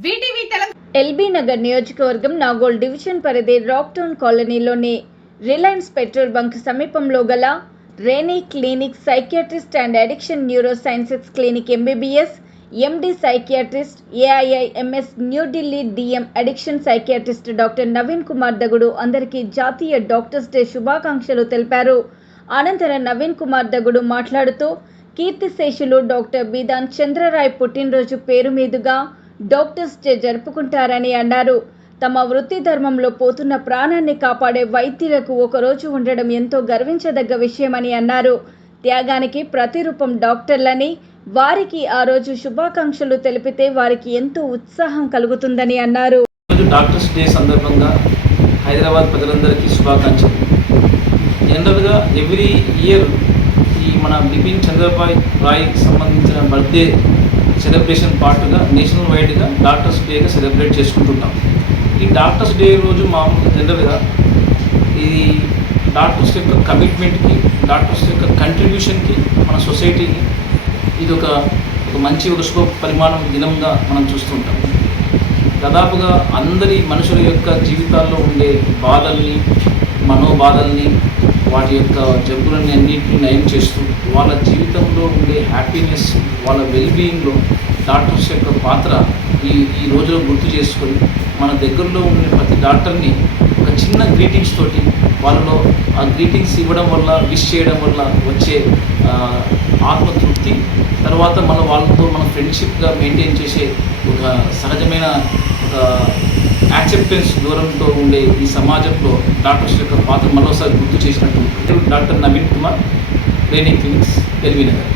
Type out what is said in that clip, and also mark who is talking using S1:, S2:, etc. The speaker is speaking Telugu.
S1: ఎల్బీ నగర్ నియోజకవర్గం నాగోల్ డివిజన్ పరిధి రాక్టౌన్ కాలనీలోని రిలయన్స్ పెట్రోల్ బంక్ సమీపంలో గల Renee clinic psychiatrist and addiction neuro sciences clinic MBBS MD psychiatrist AIIMS New Delhi DM addiction psychiatrist doctor Naveen Kumar Dagudu అందరికీ జాతీయ డాక్టర్స్ డే శుభాకాంక్షలు తెలిపారు. అనంతరం నవీన్ కుమార్ దగుడు మాట్లాడుతూ కీర్తిశేషులు డాక్టర్ బిదాన్ చంద్రరాయ్ పుట్టినరోజు పేరు మీదుగా డాక్టర్స్ డే జరుపుకుంటారని అన్నారు. తమ వృత్తి ధర్మంలో పోతున్న ప్రాణాన్ని కాపాడే వైద్యులకు ఒకరోజు ఉండడం ఎంతో గర్వించదగ్గ విషయమని అన్నారు. త్యాగానికి ప్రతిరూపం డాక్టర్లని వారికి ఆ రోజు శుభాకాంక్షలు తెలిపితే వారికి ఎంతో ఉత్సాహం కలుగుతుందని అన్నారు.
S2: డాక్టర్స్ డే సందర్భంగా హైదరాబాద్ ప్రజలందరికీ శుభాకాంక్షలు. జనరల్గా ఎవ్రీ ఇయర్ ఈ మన బిపిన్ చంద్రబాయ్ రాయ్కి సంబంధించిన బర్త్డే సెలబ్రేషన్ పార్ట్గా నేషనల్ వైడ్గా డాక్టర్స్ డేగా సెలబ్రేట్ చేసుకుంటుంటాం. ఈ డాక్టర్స్ డే రోజు మామూలుగా జనరల్గా ఇది డాక్టర్స్ యొక్క కమిట్మెంట్కి డాక్టర్స్ యొక్క కంట్రిబ్యూషన్కి మన సొసైటీకి ఇది ఒక ఒక మంచి ఒక శుభ పరిమాణం దినంగా మనం చూస్తుంటాం. దాదాపుగా అందరి మనుషుల యొక్క జీవితాల్లో ఉండే బాధల్ని మనోబాధల్ని వాటి యొక్క జబ్బులని అన్నింటినీ నయం చేస్తూ వాళ్ళ జీవితంలో ఉండే హ్యాపీనెస్ వాళ్ళ వెల్బీయింగ్లో డాక్టర్స్ యొక్క పాత్ర ఈ ఈ రోజులో గుర్తు చేసుకొని మన దగ్గరలో ఉండే ప్రతి డాక్టర్ని ఒక చిన్న గ్రీటింగ్స్ తోటి వాళ్ళలో ఆ గ్రీటింగ్స్ ఇవ్వడం వల్ల విష్ చేయడం వల్ల వచ్చే ఆత్మతృప్తి తర్వాత మన వాళ్ళతో మన ఫ్రెండ్షిప్గా మెయింటైన్ చేసే ఒక సహజమైన ఒక యాక్సెప్టెన్స్ దూరంతో ఉండే ఈ సమాజంలో డాక్టర్స్ యొక్క పాత్ర మరోసారి గుర్తు చేసినట్టు doctor Naveen Kumar training clinics LV Nagar.